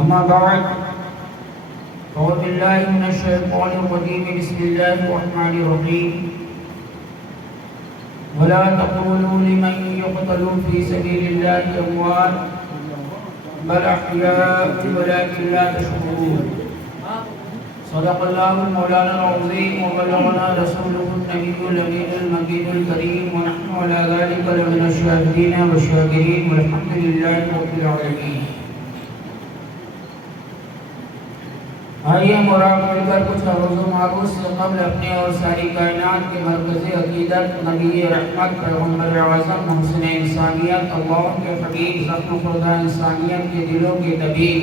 أما بعد أعوذ بالله من الشيطان الرجيم بسم الله الرحمن الرحيم ولا تقولوا لمن يقتل في سبيل الله أموات بل أحياء ولكن لا تشعرون صدق الله مولانا العظيم وبلغنا رسوله النبي الأمين المجيد الكريم ونحن على ذلك لمن الشاهدين والشاكرين والحمد لله رب العالمين. آئیے مراد مل کر کچھ عروض و معروض سے قبل اپنے اور ساری کائنات کے مرکز عقیدت نبی رحمت پیغمبر اعظم محسن انسانیت اللہ کے حبیب زخم خوردہ انسانیت کے دلوں کے طبیب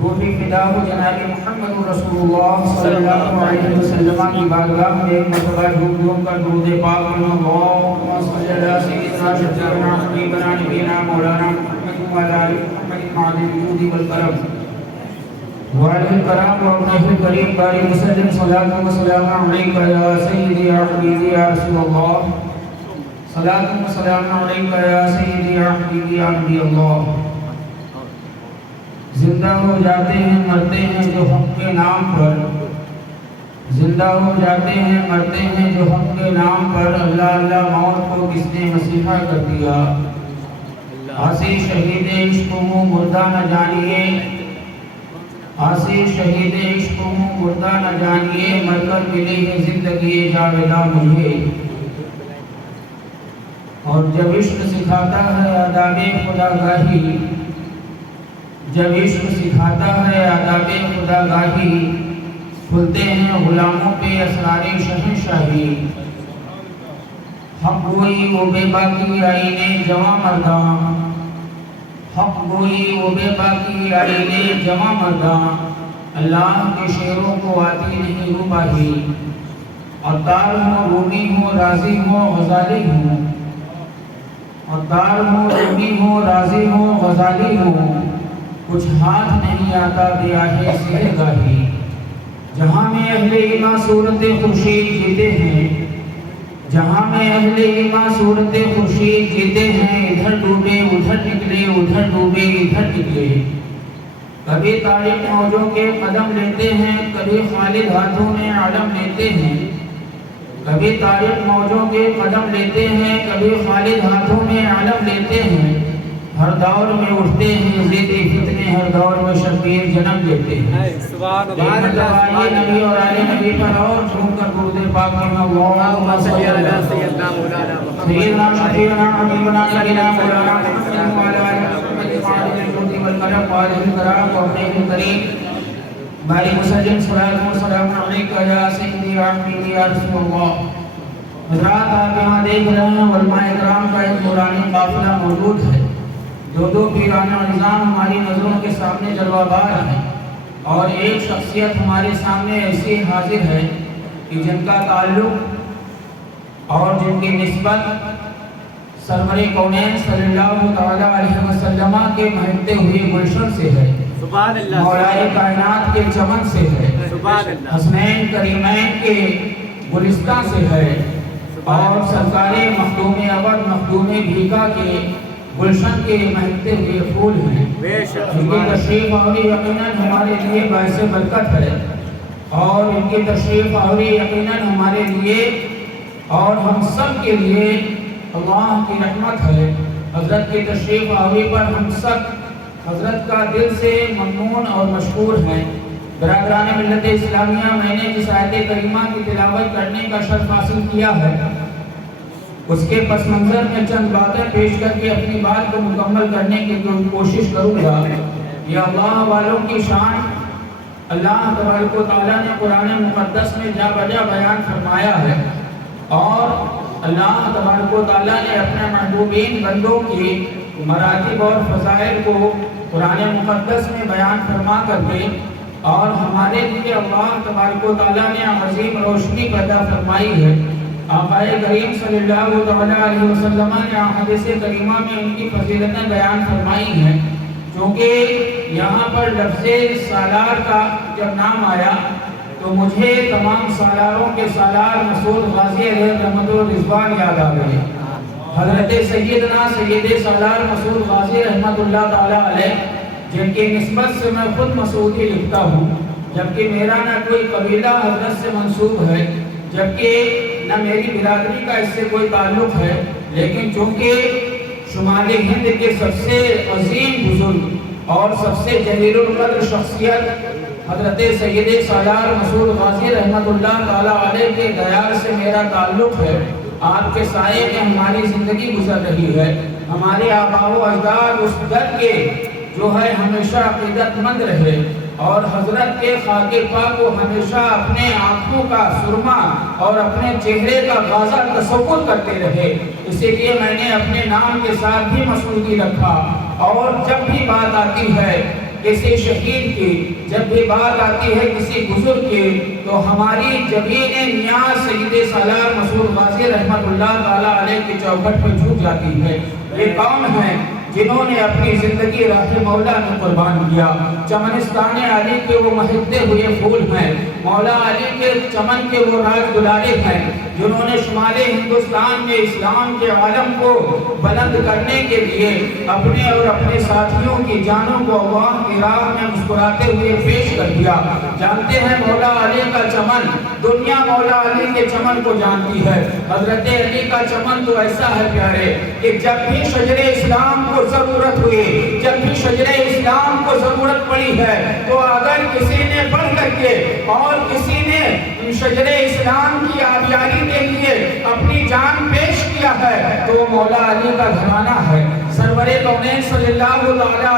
روحی فدا ہو جناب محمد رسول اللہ صلی اللہ علیہ وسلم کی بارگاہ میں ایک مرتبہ ڈھوم ڈھوم کر درود پاک پڑھنا اللہم صلی علی سیدنا شفیعنا حبیبنا نبینا مولانا محمد وعلی آل محمد معدن الجود والکرم وعلى الكرام وابنه الكريم بارك وسلم صلاة وسلام عليك يا سيدي يا حبيبي يا رسول الله صلاة وسلام عليك يا سيدي يا حبيبي يا نبي الله. زندہ ہو جاتے ہیں مرتے ہیں جو حق کے نام پر، زندہ ہو جاتے ہیں مرتے ہیں جو حق کے نام پر، اللہ اللہ موت کو کس نے مسیحا کر دیا. آسی شہید عشق ہوں مردہ نہ جانیے، آسی شہید عشق ہوں مردہ نہ جانیے، مر کر ملی ہے زندگی جاویدہ مجھے. اور جب عشق سکھاتا ہے آداب خدا گاہی، جب عشق سکھاتا ہے آداب خدا گاہی، کھلتے ہیں غلاموں پہ اسرار شہنشاہی. حق گوئی وہ بے باکی آئینے جواں مرداں، حق گوئی وہ بے باکی آئینے جواں مرداں، اللہ کے شعروں کو آتی نہیں روباہی. عطار ہوں رومی ہوں راضی ہوں غزالی ہوں، عطار ہوں رومی ہوں راضی ہوں غزالی ہوں، کچھ ہاتھ نہیں آتا بیاہ سیر گاہی. جہاں میں اہل ایمان صورت خورشید جیتے ہیں، جہاں میں اہل ایمان صورت خورشید جیتے ہیں، ادھر ڈوبے ادھر نکلے ادھر ڈوبے ادھر نکلے. کبھی طارق موجوں کے قدم لیتے ہیں، کبھی خالد ہاتھوں میں علم لیتے ہیں. کبھی طارق موجوں کے قدم لیتے ہیں، کبھی خالد ہاتھوں میں علم لیتے ہیں. ہر دور میں اٹھتے ہیں ضد فتنے، ہر دور میں شبیر جنم لیتے ہیں. سبحان اللہ. یہ نبی اور آل نبی پر اور جھوم کر درود پاک پڑھنا اللہم صلی علی سیدنا مولانا محمد سیدنا شفیعنا حبیبنا نبینا مولانا محمد وعلی آل محمد معدن الجود والکرم وعلى الكرام وابنه الكریم بارک وسلم صلاة وسلام علیک یا سیدی یا حبیبی یا رسول اللہ. حضرات آپ یہاں دیکھ رہے ہیں علماء اکرام کا ایک نورانی قافلہ موجود ہے. دو پیران نظام ہماری نظروں کے سامنے جلوہ بار ہیں، اور ایک شخصیت ہمارے سامنے ایسی حاضر ہے کہ جن کا تعلق اور جن کی نسبت سرور کونین صلی اللہ تعالی علیہ وسلم کے مہکتے ہوئے گلشن سے ہے، مولائے کائنات کے چمن سے ہے، حسنین کریمین کے گلستان سے ہے، اور سرکار مخدوم ابد مخدوم بھیکا کے گلشن کے مہکتے ہوئے پھول ہیں. ان کی تشریف آوری یقیناً ہمارے لیے باعث برکت ہے، اور ان کی تشریف آوری یقیناً ہمارے لیے اور ہم سب کے لیے اللہ کی رحمت ہے. حضرت کی تشریف آوری پر ہم سب حضرت کا دل سے ممنون اور مشکور ہیں. برادران ملت اسلامیہ، میں نے جس آیت کریمہ کی تلاوت کرنے کا شرف حاصل کیا ہے، اس کے پس منظر میں چند باتیں پیش کر کے اپنی بات کو مکمل کرنے کی کوشش کروں گا. یہ اللہ والوں کی شان اللہ تبارک و تعالیٰ نے قرآن مقدس میں جا بجا بیان فرمایا ہے، اور اللہ تبارک و تعالیٰ نے اپنے محبوبین بندوں کی مراتب اور فضائل کو قرآن مقدس میں بیان فرما کر کے اور ہمارے لیے اللہ تبارک و تعالیٰ نے عظیم روشنی پیدا فرمائی ہے. آقا کریم صلی اللہ علیہ وسلم نے حدیث کریمہ میں ان کی فضیلتیں بیان فرمائی ہیں. چونکہ یہاں پر لفظ سالار کا جب نام آیا تو مجھے تمام سالاروں کے سالار مسعود غازی علیہ رحمت الرضوان یاد آ گئے. حضرت سیدنا سید سالار مسعود غازی رحمت اللہ تعالی علیہ جن کی نسبت سے میں خود مسعودی لکھتا ہوں، جبکہ میرا نہ کوئی قبیلہ حضرت سے منسوب ہے، جبکہ نہ میری برادری کا اس سے کوئی تعلق ہے، لیکن چونکہ شمالی ہند کے سب سے عظیم بزرگ اور سب سے جلیل القدر شخصیت حضرت سید سالار مسعود غازی رحمت اللہ تعالیٰ علیہ کے دیار سے میرا تعلق ہے، آپ کے سائے میں ہماری زندگی گزر رہی ہے۔ ہمارے آباء و اجداد اس در کے جو ہے ہمیشہ عقیدت مند رہے اور حضرت کے خاک پاک کو ہمیشہ اپنے آنکھوں کا سرما اور اپنے چہرے کا غازہ تصور کرتے رہے، اسی لیے میں نے اپنے نام کے ساتھ بھی مسعودی رکھا۔ اور جب بھی بات آتی ہے کسی شہید کی، جب بھی بات آتی ہے کسی بزرگ کی، تو ہماری جبین نیاز سید سالار مسعود غازی رحمت اللہ تعالیٰ علیہ کی چوکھٹ پہ جھک جاتی ہے۔ یہ کون ہیں جنہوں نے اپنی زندگی راہ مولا میں قربان کیا؟ چمنستان علی کے وہ مہکتے ہوئے پھول ہیں، مولا علی کے چمن کے وہ راج دلارے ہیں، جنہوں نے شمالی ہندوستان میں اسلام کے عالم کو بلند کرنے کے لیے اپنے اور اپنے ساتھیوں کی جانوں کو اللہ کی راہ میں مسکراتے ہوئے پیش کر دیا۔ جانتے ہیں مولا علی کا چمن، دنیا مولا علی کے چمن کو جانتی ہے۔ حضرت علی کا چمن تو ایسا ہے پیارے کہ جب بھی شجر اسلام کو ضرورت ہوئی، جب بھی شجر اسلام کو ضرورت پڑی ہے، تو اگر کسی نے بڑھ کر کے اور کسی نے شجر اسلام کی آبیاری کے لیے اپنی جان پیش کیا ہے تو وہ مولا علی کا گھرانہ ہے۔ سرور کونین صلی اللہ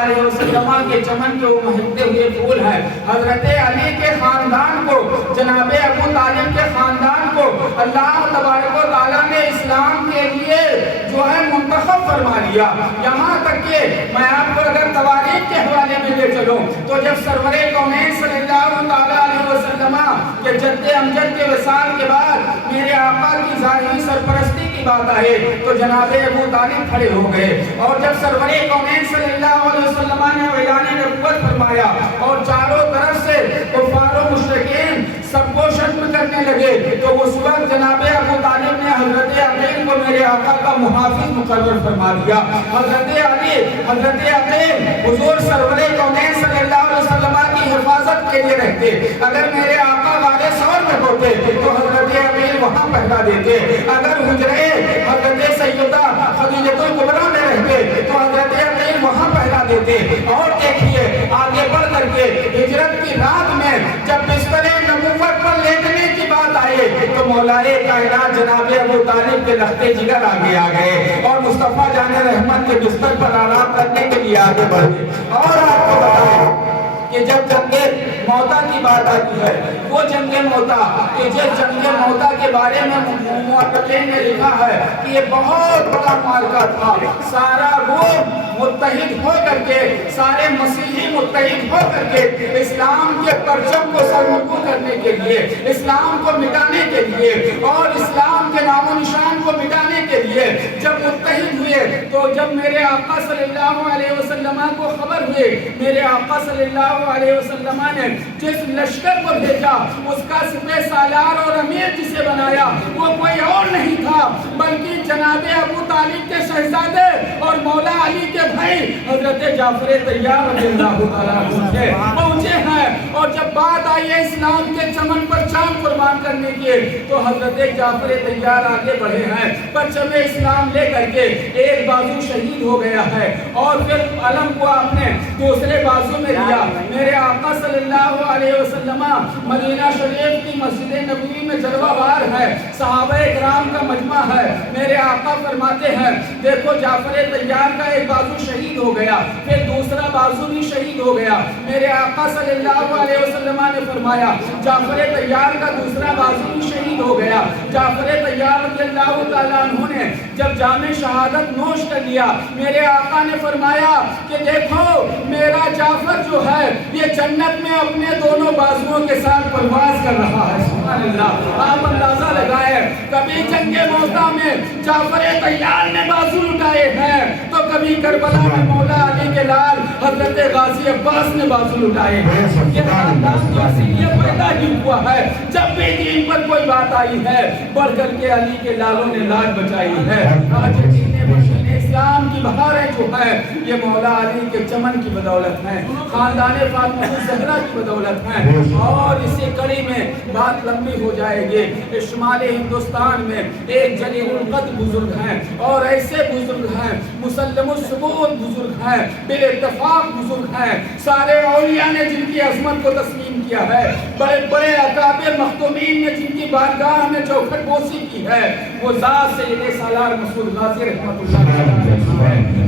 علیہ وسلم کے چمن کے وہ مہکتے ہوئے پھول ہیں۔ حضرت علی کے خاندان کو، جناب ابو طالب کے خاندان کو اللہ تبارک و تعالیٰ نے اسلام کے لیے جو ہے منتخب فرما لیا۔ یہاں تک کہ میں آپ کو اگر تواریخ کے حوالے میں لے چلوں تو جب سرور کونین صلی اللہ علیہ وسلم کے جد امجد کے وصال کے بعد میرے آقا کی ظاہری سرپرستی کی بات آئے تو جناب ابو طالب کھڑے ہو گئے، اور جب سرور کونین صلی اللہ علیہ وسلم نے اعلان نبوت فرمایا اور چاروں طرف سے کفار و مشرکین سب کو شتم کرنے لگے تو اس وقت جناب ابو طالب نے حضرت عقیل کو میرے آقا کا محافظ مقرر فرما دیا۔ حضرت عقیل حضور سرور کونین صلی اللہ علیہ وسلم کی حفاظت کے لیے رہتے، اگر میرے آقا غار ثور میں ہوتے تو حضرت عقیل وہاں پہرا دیتے، اگر حجرے حضرت سیدہ خدیجہ الکبریٰ میں رہتے تو حضرت عقیل وہاں پہرا دیتے۔ اور دیکھیے آگے بڑھ کر کے ہجرت کی رات میں جب بستر نبوت پر لیٹنے کی بات آئے تو مولا کائنات جناب ابو طالب کے لختے جگر آگے آ گئے اور مصطفیٰ جان رحمت کے بستر پر آرام کرنے کے لیے آگے بڑھے۔ اور آپ کو بتائیں کہ جب جنگ موتا کی بات آتی ہے، وہ جنگ موتا کہ جس جنگ موتا کے بارے میں مؤرخین نے لکھا ہے کہ یہ بہت بڑا معرکہ تھا، سارا روم متحد ہو کر کے، سارے مسیحی متحد ہو کر کے اسلام کے پرچم کو سرنگوں کرنے کے لیے، اسلام کو مٹانے کے لیے اور اسلام کے نام و نشان کو مٹانے کے لیے جب متحد ہوئے تو جب میرے آقا صلی اللہ علیہ وسلم کو خبر ہوئی، میرے آقا صلی اللہ علیہ وسلم نے جس لشکر کو بھیجا اس کا سپہ سالار اور امیر جسے بنایا وہ کوئی اور نہیں تھا بلکہ جناب ابو طالب کے شہزادے اور مولا علی کے بھائی حضرت جعفر طیار رضی اللہ تعالیٰ عنہ سے پہنچے ہیں۔ اور جب بات آئی ہے اسلام کے چمن پر چاند قربان کرنے کی تو حضرت جعفر طیار آگے بڑھے ہیں، پرچم اسلام لے کر کے ایک بازو شہید ہو گیا ہے اور پھر علم کو آپ نے دوسرے بازو میں لیا۔ میرے آقا صلی اللہ علیہ وسلم مدینہ شریف کی مسجد نبوی میں جلوہ بار ہے، صحابہ کرام کا مجمع ہے، میرے آقا فرماتے ہیں دیکھو جعفر طیار کا ایک بازو شہید ہو گیا، پھر دوسرا بازو بھی شہید ہو گیا۔ میرے آقا صلی اللہ علیہ وسلم نے فرمایا جعفر طیار کا دوسرا بازو بھی شہید ہو گیا۔ جعفر طیار رضی اللہ تعالیٰ عنہ نے جب جام شہادت نوش کر لیا میرے آقا نے فرمایا کہ دیکھو میرا جعفر جو ہے یہ جنت میں اپنے دونوں بازوؤں کے ساتھ پرواز کر رہا ہے۔ سبحان اللہ، آپ اندازہ لگائے کبھی جنگ موتا میں جعفر طیار نے بازو اٹھائے ہیں تو کبھی کربلا میں مولا علی کے لال حضرت غازی عباس نے بازو اٹھائے ہیں۔ یہ خاندان تو اسی لیے پیدا ہی ہوا ہے جب بھی دین پر کوئی بات آئی ہے بڑھ کر کے علی کے لالوں نے لاج بچائی ہے۔ آج دین اسلام کی بہاریں جو ہیں یہ مولا علی کے چمن کی بدولت ہیں، خاندان فاطمہ الزہرا کی بدولت ہیں۔ اور اسی کڑی میں بات لمبی ہو جائے گی۔ شمال ہندوستان میں ایک جلیل القدر بزرگ ہیں اور ایسے بزرگ ہیں، مسلم الثبوت بزرگ ہیں، بے اتفاق بزرگ ہیں، سارے اولیاء نے جن کی عظمت کو تسلیم کیا ہے، بڑے بڑے اکابر مخدومین نے جن کی بارگاہ میں چوکھٹ بوسی کی ہے، وہ ذات سید سالار مسعود غازی رحمۃ اللہ علیہ۔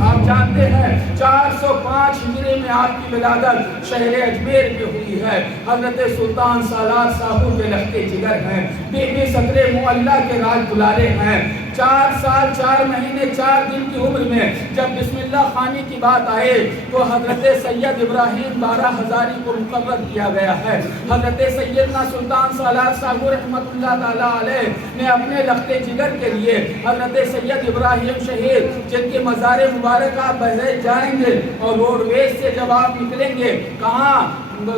آپ جانتے ہیں 405 ہجری میں آپ کی ولادت شہر اجمیر میں ہوئی ہے۔ حضرت سلطان سالار صاحب کے لخت جگر ہیں، بی بی صدر معلیٰ کے راج دلارے ہیں۔ 4 سال 4 مہینے 4 دن کی عمر میں جب بسم اللہ خانی کی بات آئے تو حضرت سید ابراہیم بارہ ہزاری کو مقرر کیا گیا ہے۔ حضرت سیدنا سلطان سالار صاحب رحمۃ اللہ تعالیٰ علیہ نے اپنے لخت جگر کے لیے حضرت سید ابراہیم شہید جن کی مزار مبارکہ بحریچ جائیں گے اور روڈ ویز سے جب آپ نکلیں گے کہاں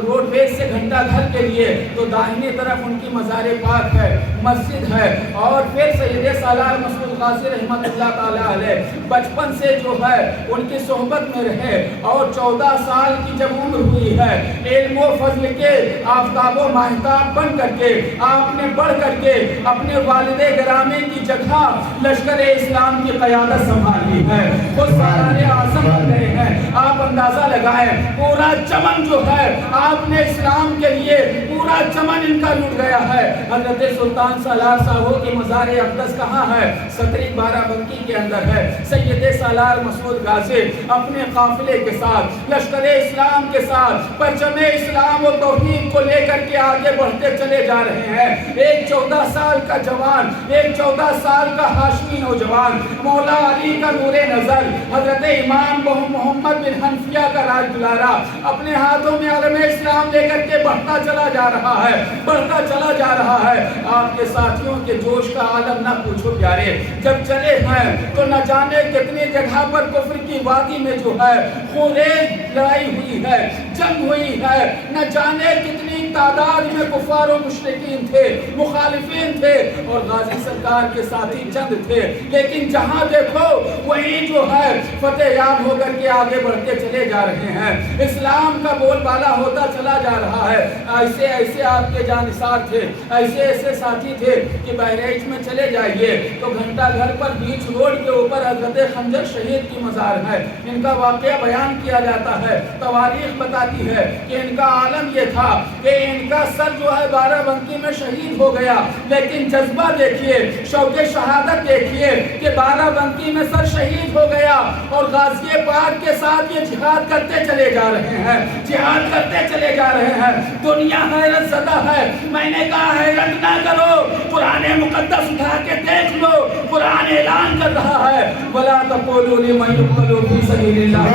روڈ ویز سے گھنٹہ گھر کے لیے تو داہنی طرف ان کی مزار پاک ہے، مسجد ہے۔ اور پھر سید سالار مسعود غازی رحمۃ اللہ تعالیٰ علیہ بچپن سے جو ہے ان کی صحبت میں رہے اور 14 سال کی جب عمر ہوئی ہے علم و فضل کے آفتاب و ماہتاب بن کر کے آپ نے بڑھ کر کے اپنے والد گرامی کی جگہ لشکر اسلام کی قیادت سنبھالی ہے، وہ سالار اعظم بن گئے ہیں۔ آپ اندازہ لگائیں پورا چمن جو ہے آپ نے اسلام کے لیے پورا چمن ان کا لٹ گیا ہے۔ حضرت سلطان سالار صاحب کی مزار اقدس کہاں ہے؟ ستری بارہ بنکی کے اندر ہے۔ سید سالار مسعود غازی اپنے قافلے کے ساتھ لشکر اسلام کے ساتھ پرچم اسلام و توحید کو لے کر کے آگے بڑھتے چلے جا رہے ہیں۔ ایک 14 سال کا جوان، ایک 14 سال کا ہاشمی نوجوان، مولا علی کا نور نظر، حضرت امام محمد بن حنفیہ کا راج دلارا اپنے ہاتھوں میں علم اسلام لے کر کے بڑھتا چلا جا رہا ہے، بڑھتا چلا جا رہا ہے۔ آپ کے ساتھیوں کے جوش کا عالم نہ پوچھو پیارے، جب چلے ہیں تو نہ جانے کتنی جگہ پر کفر کی وادی میں جو ہے خونریز لڑائی ہوئی ہے، جنگ ہوئی ہے، نہ جانے کتنی تعداد میں کفار و مشرکین تھے، مخالفین تھے اور غازی سرکار کے ساتھی چند تھے، لیکن جہاں دیکھو وہی جو ہے فتح یاب ہو کر کے آگے بڑھتے چلے جا رہے ہیں، اسلام کا بول بالا ہوتا چلا جا رہا ہے۔ ایسے ایسے آپ کے جانثار تھے، ایسے ایسے ساتھی تھے کہ بحریچ میں چلے جائیے تو گھنٹہ گھر پر بیچ روڈ کے اوپر حضرت خنجر شہید کی مزار ہے۔ ان کا واقعہ بیان کیا جاتا ہے، تواریخ بتاتی ہے کہ ان کا عالم یہ تھا کہ ان کا سر جو ہے بارہ بنکی میں شہید ہو گیا، لیکن جذبہ دیکھیے، شوق شہادت دیکھیے کہ بارہ بنکی میں سر شہید ہو گیا اور غازی پاک کے ساتھ یہ جہاد کرتے چلے جا رہے ہیں، جہاد کرتے چلے جا رہے ہیں۔ دنیا حیرت زدہ ہے، میں نے کہا حیرت نہ کرو، قرآن مقدس اٹھا کے دیکھ لو، قرآن اعلان کر رہا ہے وَلَا تَقُولُوا لِمَن يُقْتَلُ فِي سَبِيلِ اللَّهِ،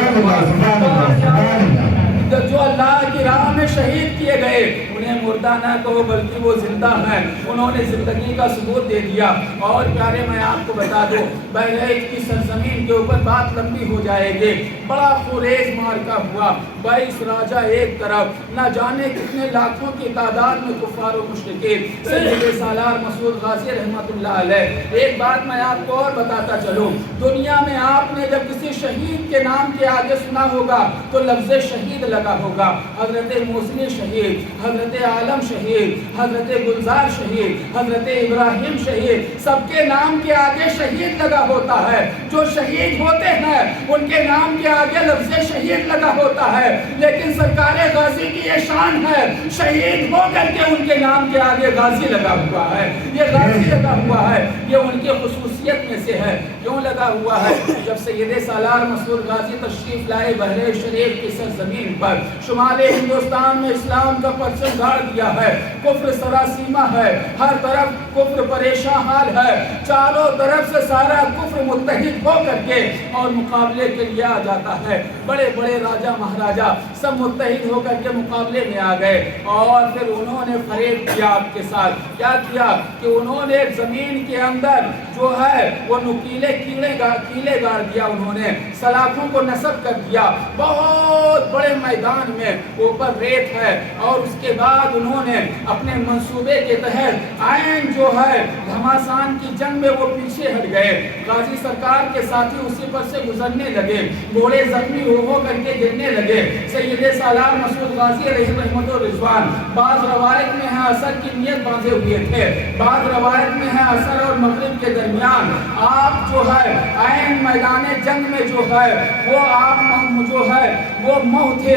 جو اللہ کی راہ میں شہید کیے گئے انہیں مردہ نہ کہو بلکہ وہ زندہ ہیں، انہوں نے زندگی کا ثبوت دے دیا۔ اور پیارے میں آپ کو بتا دوں بحریچ کی سرزمین کے اوپر بات لمبی ہو جائے گی، بڑا خونریز معرکہ ہوا، 22 راجہ ایک طرف، نہ جانے کتنے لاکھوں کی تعداد میں کفار و مشرکین۔ سید سالار مسعود غازی رحمۃ اللہ علیہ، ایک بات میں آپ کو اور بتاتا چلوں، دنیا میں آپ نے جب کسی شہید کے نام کے آگے سنا ہوگا تو لفظ شہید لگا ہوگا۔ حضرت موسلی شہید، حضرت عالم شہید، حضرت گلزار شہید، حضرت ابراہیم شہید، سب کے نام کے آگے شہید لگا ہوتا ہے۔ جو شہید ہوتے ہیں ان کے نام کے آگے لفظ شہید لگا ہوتا ہے، لیکن سرکار غازی کی یہ شان ہے شہید ہو کر کے ان کے نام کے آگے غازی لگا ہوا ہے، یہ غازی لگا ہوا ہے، یہ ان کی خصوصیت میں سے ہے۔ کیوں لگا ہوا ہے؟ جب سید سالار مسعود غازی تشریف لائے بحریچ شریف کی سرزمین پر، شمال ہندوستان میں اسلام کا پرچم گاڑ دیا ہے، کفر سراسیمہ ہے، ہر طرف کفر پریشان حال ہے، چاروں طرف سے سارا کفر متحد ہو کر کے اور مقابلے کے لیے آ جاتا ہے۔ بڑے بڑے راجہ مہاراجہ سب متحد ہو کر کے مقابلے میں آ گئے اور پھر انہوں نے فریب کیا آپ کے ساتھ۔ کیا کیا کہ انہوں نے زمین کے اندر جو ہے وہ نکیلے کیلے گاڑ دیا انہوں نے، سلاخوں کو نصب کر دیا، بہت بڑے میدان میں اوپر ریت ہے، اور اس کے بعد انہوں نے اپنے منصوبے کے تحت عین جو ہے گھماسان کی جنگ میں وہ پیچھے ہٹ گئے، غازی سرکار کے ساتھی اسی پر سے گزرنے لگے، گھوڑے زخمی ہو کر کے گرنے لگے۔ سید سالار مسعود غازی علیہ رحمت و رضوان بعض روایت میں ہے عصر کی نیت باندھے ہوئے تھے، بعض روایت میں ہے عصر اور مغرب کے درمیان آپ جو ہے عین میدان جنگ میں جو ہے وہ آپ جو ہے وہ مو تھے،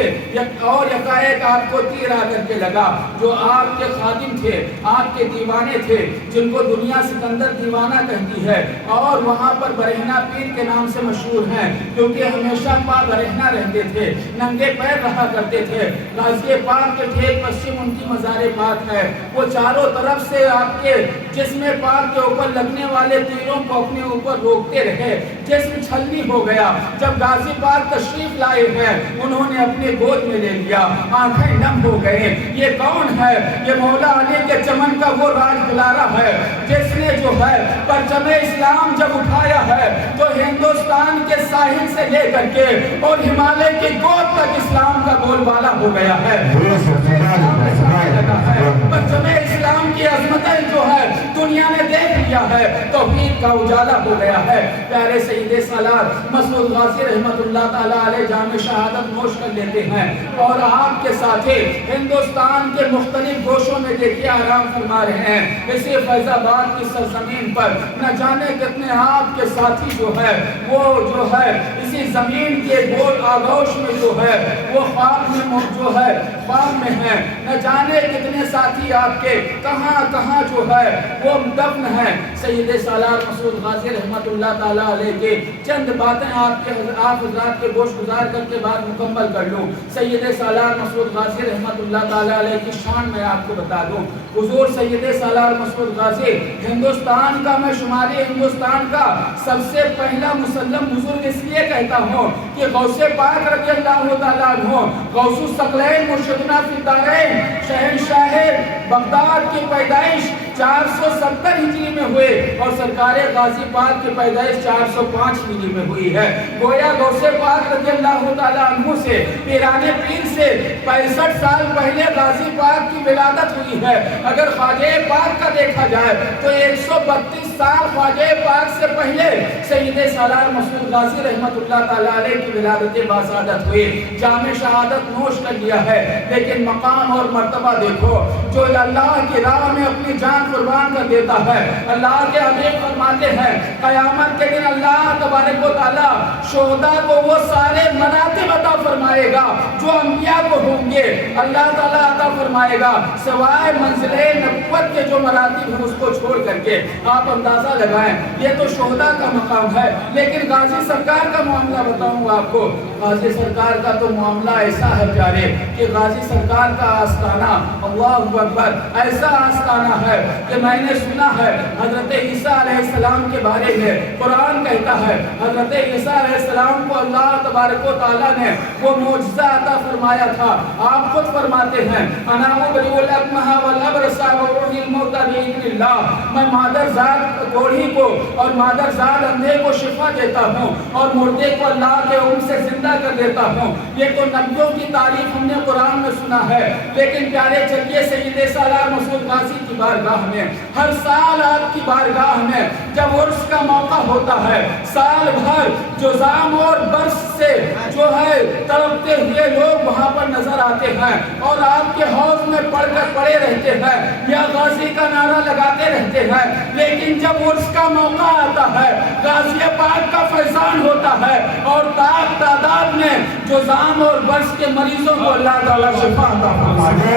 اور یکایک آپ کو تیر آ کر کے لگا، جو آپ کے خادم تھے، آپ کے دیوانے تھے، جن کو دنیا سکندر دیوانہ کہتی ہے، اور وہاں پر برہنہ پیر کے نام سے مشہور ہیں، کیونکہ ہمیشہ پا برہنہ رہتے تھے، ننگے پیر رہا کرتے تھے۔ غازی پاک کے ٹھیک پشچم ان کی مزار پاک ہے، وہ چاروں طرف سے آپ کے جسم پاک کے اوپر لگنے والے تیروں کو اپنے اوپر روکتے رہے، جسم چھلنی ہو گیا۔ جب غازی پاک تشریف لائے ہیں انہوں نے اپنے گود میں لے لیا، آنکھیں نم ہو گئے۔ یہ کون ہے؟ یہ مولا علی کے چمن کا وہ راج دلارا ہے جس نے جو ہے پرچم اسلام جب اٹھایا ہے تو ہندوستان کے ساحل سے لے کر کے اور ہمالیہ کی گود تک اسلام کا بول بالا ہو گیا ہے۔ پرچم اسلام کی عظمتیں جو ہے دنیا نے دیکھ لیا ہے، توحید کا اجالا ہو گیا ہے۔ پیارے سید سالار مسعود غازی رحمت اللہ تعالیٰ علیہ جام شہادت نوش کر لیتے ہیں، اور آپ کے ساتھی ہندوستان کے مختلف گوشوں میں دیکھیے آرام فرما رہے ہیں۔ اسی فیض آباد کی سرزمین پر نہ جانے کتنے آپ کے ساتھی جو ہے وہ جو ہے اسی زمین کے گول آغوش میں جو ہے وہ خواب میں جو ہے خواب میں ہیں، نہ جانے کتنے ساتھی آپ کے کہاں کہاں جو ہے وہ دفن ہیں۔ سید سالار مسعود غازی رحمت اللہ تعالیٰ علیہ کے چند باتیں آپ حضرات کے گوش گزار کر کے بعد مکمل کر لوں۔ سید سالار مسعود غازی رحمت اللہ تعالیٰ علیہ کی شان میں آپ کو بتا دوں۔ حضور سید سالار مسعود غازی ہندوستان کا، میں شمالی ہندوستان کا سب سے پہلا مسلم بزرگ اس لیے کہتا ہوں کہ غوث پاک رضی اللہ تعالیٰ عنہ، غوث الثقلین مرشدنا فی الدارین، شہنشاہ بغداد کی پیدائش 470 ہجری میں ہوئے اور سرکار غازی پاک کی پیدائش 405 ہجری میں ہوئی ہے۔ گویا غوث پاک رضی اللہ تعالیٰ عنہ سے پیران پیر سے 65 سال پہلے غازی پاک کی ولادت ہوئی ہے۔ اگر خواجہ پاک کا دیکھا جائے تو 132 سال خواجہ پاک سے پہلے سید سالار مسعود غازی رحمت اللہ تعالیٰ علیہ کی ولادت باسعادت ہوئی، جام شہادت نوش کر لیا ہے۔ لیکن مقام اور مرتبہ دیکھو، جو اللہ کی راہ میں اپنی جان قربان کر دیتا ہے، اللہ کے حبیب فرماتے ہیں قیامت کے دن اللہ تبارک و تعالیٰ شہداء کو وہ سارے مراتب عطا فرمائے گا جو انبیاء کو ہوں گے، اللہ تعالیٰ عطا فرمائے گا، سوائے منزل نبوت کے جو مراتب ہیں اس کو چھوڑ کر کے۔ آپ اندازہ لگائیں، یہ تو شہداء کا مقام ہے، لیکن غازی سرکار کا معاملہ بتاؤں آپ کو۔ غازی سرکار کا تو معاملہ ایسا ہے پیارے کہ غازی سرکار کا آستانہ، اللہ اکبر، ایسا آستانہ ہے کہ میں نے سنا ہے حضرت عیسیٰ علیہ السلام کے بارے میں قرآن کہتا ہے حضرت عیسیٰ علیہ السلام کو اللہ تبارک و تعالیٰ نے وہ معجزہ عطا فرمایا تھا۔ آپ خود فرماتے ہیں انا ابرئ الاکمہ والابرص واحیی الموتى باذن اللہ، میں مادر ذات کوڑھی کو اور مادر ذات اندھے کو شفا دیتا ہوں اور مردے کو اللہ کے حکم سے زندہ کر دیتا ہوں۔ یہ تو نبیوں کی تعریف ہم نے قرآن میں سنا ہے، لیکن پیارے چلیے سید سالار مسعود غازی کی بارگاہ میں ہر سال آپ کی بارگاہ میں جب عرس کا موقع ہوتا ہے، سال بھر جزام اور برس سے جو ہے تڑپتے ہوئے لوگ وہاں پر نظر آتے ہیں اور آپ کے حوض میں پڑے رہتے ہیں یا غازی کا نعرہ لگاتے رہتے ہیں، لیکن جب عرس کا موقع آتا ہے غازی پاک کا فیضان ہوتا ہے اور تعداد میں جزام اور برس کے مریضوں کو اللہ تعالیٰ شفا عطا فرماتے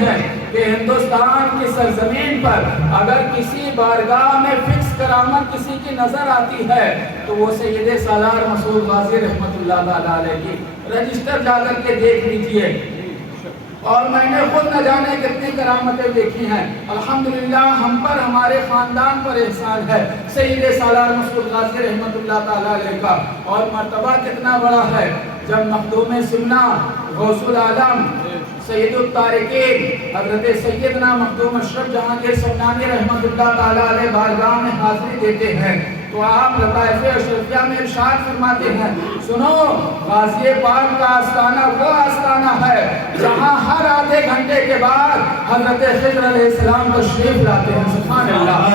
ہیں کہ ہندوستان کی سرزمین پر اگر کسی بارگاہ میں فکس کرامت کسی کی نظر آتی ہے تو وہ سید سالار مسعود غازی رحمت اللہ تعالیٰ علیہ کی رجسٹر جا کر کے دیکھ لیجئے۔ اور میں نے خود نہ جانے کتنی کرامتیں دیکھی ہیں، الحمدللہ ہم پر ہمارے خاندان پر احسان ہے سید سالار مسعود غازی رحمت اللہ تعالیٰ علیہ کا۔ اور مرتبہ کتنا بڑا ہے، جب مخدوم سمنا غوث العالم سید الطارقین حضرت سیدنا مخدوم اشرف جہانگیر سمنانی رحمۃ اللہ تعالی علیہ بارگاہ میں حاضری دیتے ہیں تو آپ لطائف اشرفیہ میں ارشاد فرماتے ہیں، سنو غازی پاک کا آستانہ وہ آستانہ ہے جہاں ہر آدھے گھنٹے کے بعد حضرت خضر علیہ السلام تشریف لاتے ہیں۔ سبحان اللہ۔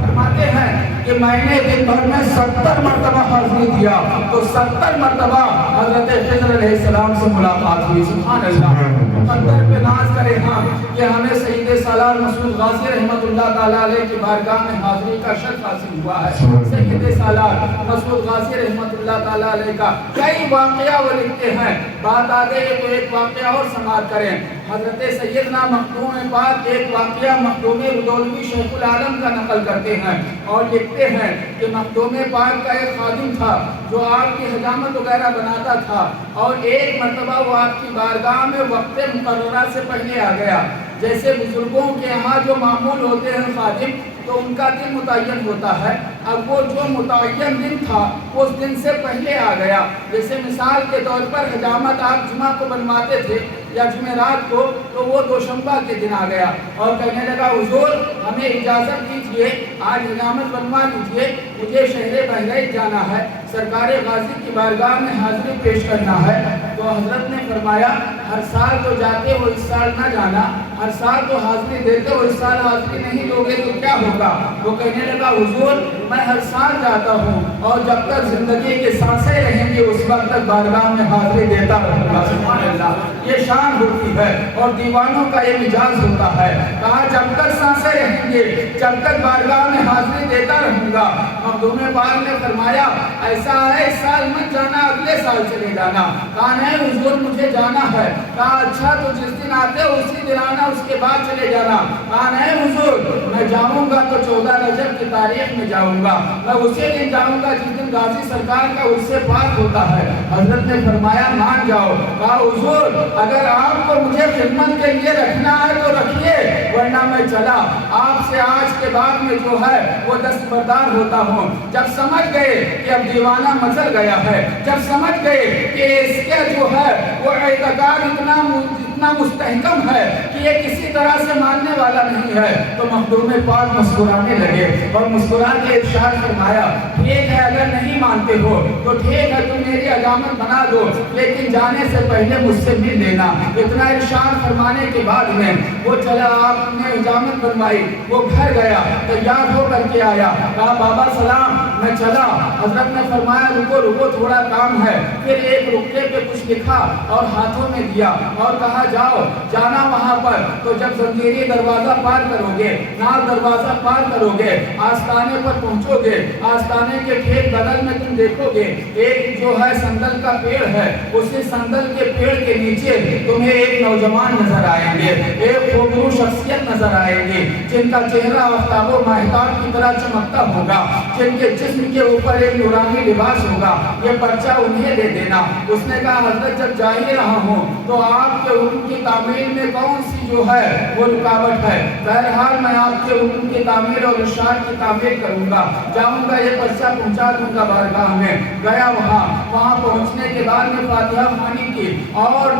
فرماتے ہیں کہ میں نے دن بھر میں 70 مرتبہ حاضری دیا تو 70 مرتبہ حضرت خضر علیہ السلام سے ملاقات ہوئی۔ سبحان اللہ۔ مقدر پہ ناز کرے ہاں کہ ہمیں سید سالار مسعود غازی رحمۃ اللہ تعالی علیہ کی بارگاہ میں حاضری کا شرف حاصل ہوا ہے۔ سید سالار مسعود غازی رحمۃ اللہ تعالی علیہ کا کئی واقعہ وہ لکھتے ہیں، بات آ گئی تو ایک واقعہ اور سماعت کریں۔ حضرت سیدنا مخدوم پاک ایک واقعہ مخدوم رودولوی شیخ العالم کا نقل کرتے ہیں اور لکھتے ہیں کہ مخدوم پاک کا ایک خادم تھا جو آپ کی حجامت وغیرہ بناتا تھا، اور ایک مرتبہ وہ آپ کی بارگاہ میں وقت مقررہ سے پہلے آ گیا۔ جیسے بزرگوں کے یہاں جو معمول ہوتے ہیں خادم تو ان کا دن متعین ہوتا ہے، اب وہ جو متعین دن تھا اس دن سے پہلے آ گیا۔ جیسے مثال کے طور پر حجامت آپ جمعہ کو بنواتے تھے یا جمعرات کو، تو وہ دوشنبہ کے دن آ گیا اور کہنے لگا حضور ہمیں اجازت دیجئے، آج حجامت بنوا دیجئے، مجھے شہر بحرین جانا ہے، سرکار غازی کی بارگاہ میں حاضری پیش کرنا ہے۔ تو حضرت نے فرمایا ہر سال تو جاتے ہو، اس سال نہ جانا، ہر سال تو حاضری دیتے ہو، اس سال حاضری نہیں دو گے تو کیا ہوگا؟ وہ کہنے لگا حضور میں ہر سال جاتا ہوں اور جب تک زندگی کے سانسیں رہیں گے اس وقت تک بارگاہ میں حاضری دیتا رہوں گا۔ سبحان اللہ۔ یہ شان ہوتی ہے اور دیوانوں کا یہ مزاج ہوتا ہے، کہا جب تک سانسیں رہیں گے، جب تک بارگاہ میں حاضری دیتا رہوں گا۔ مخدوم پاک نے فرمایا ایسا ہے اس سال مت جانا، اگلے سال چلے جانا۔ کہا نہیں حضور مجھے جانا ہے۔ کہا اچھا تو جس دن آتے ہو اسی دن آنا، اس کے بعد چلے جانا۔ کہا نہیں حضور میں جاؤں گا تو 14 رجب کی تاریخ میں جاؤں گا، میں اسی دن جاؤں گا جس دن غازی سرکار کا اس سے پاک ہوتا ہے۔ حضرت نے فرمایا مان جاؤ۔ کہا حضور اگر آپ کو مجھے خدمت کے لیے رکھنا ہے تو رکھیے، ورنہ میں چلا۔ آپ سے آج کے بعد میں جو ہے وہ دستبردار ہوتا ہوں۔ جب سمجھ گئے کہ اب دیوانہ مچل گیا ہے، جب سمجھ گئے کہ اس کا جو ہے وہ اعتقاد اتنا مستحکم ہے کہ یہ کسی طرح سے ماننے والا نہیں ہے، تو مخدوم پاک مسکرانے لگے اور مسکرا کے ارشاد فرمایا ٹھیک ہے اگر نہیں مانتے ہو تو ٹھیک ہے تم میری حجامت بنا دو، لیکن جانے سے پہلے مجھ سے مل لینا۔ اتنا ارشاد فرمانے کے بعد میں وہ چلا، آپ نے حجامت بنوائی، وہ گھر گیا، تیار ہو کر کے آیا، کہا بابا سلام میں چلا۔ حضرت نے فرمایا رکو رکو تھوڑا کام ہے، پھر ایک رکے پہ کچھ لکھا اور ہاتھوں میں دیا اور کہا جاؤ جانا وہاں پر، تو جب زنجیری دروازہ پار کرو گے، نال دروازہ پار کرو گے، آستانے پر پہنچو گے، آستانے کے ٹھیک بغل میں تم دیکھو گے ایک جو ہے سندل کا پیڑ ہے، اسی سندل کے پیڑ کے نیچے تمہیں ایک نوجوان نظر آئیں گے، ایک خوبصورت شخصیت نظر آئیں گے جن کا چہرہ آفتاب و ماہتاب کی طرح چمکتا ہوگا، جن کے جسم کے اوپر ایک نورانی لباس ہوگا، یہ پرچہ انہیں دے دینا۔ اس نے کہا حضرت جب جا ہی رہا ہوں تو آپ کے حکم کی تعمیل میں کون سی جو ہے وہ رکاوٹ ہے؟ بہرحال میں آپ کے حکم کی تعمیل اور ارشاد کی تعمیل کروں گا، جاؤں گا یہ پرچہ پہنچا دوں گا بارگاہ میں۔ گیا وہاں پہنچنے کے بعد میں فاتحہ خوانی کی اور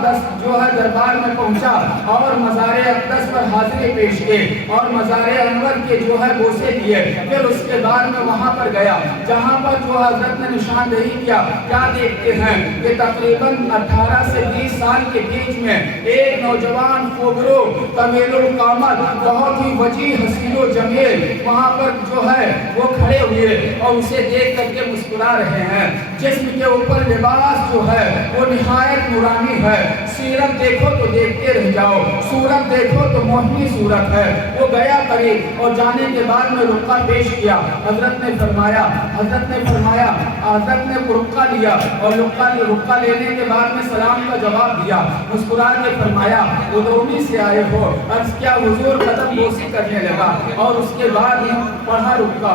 جو ہے دربار میں پہنچا اور مزار اقدس پر حاضری پیش کی اور مزار انور کے جو ہے بوسے دیے۔ پھر اس کے بعد میں وہاں پر گیا جہاں پر جو حضرت نے نشاندہی کیا، کیا دیکھتے ہیں کہ تقریباً 18 سے 20 سال کے بیچ میں ایک نوجوان خوبرو طویل القامت بہت ہی وجیح حسین و جمیل وہاں پر جو ہے وہ کھڑے ہوئے اور اسے دیکھ کر کے مسکرا رہے ہیں۔ جسم کے اوپر لباس جو ہے وہ نہایت نورانی ہے، سیرت دیکھو تو دیکھتے رہ جاؤ، صورت دیکھو تو موہنی صورت ہے۔ وہ گیا قریب اور جانے کے بعد میں رقعہ پیش کیا۔ حضرت نے فرمایا حضرت نے رقعہ لیا اور رقعہ لینے کے بعد میں سلام کا جواب دیا، مسکرا کے فرمایا ادومی سے آئے ہو؟ عرض کیا حضور قدم بوسی کرنے لگا اور اس کے بعد پڑھا رقعہ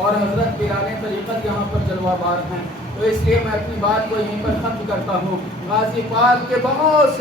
اور حضرت پیران طریقت یہاں پر جلوہ بار ہیں، تو اس لیے میں اپنی بات کو یہیں پر ختم کرتا ہوں۔ غازی پاک کے بہت سے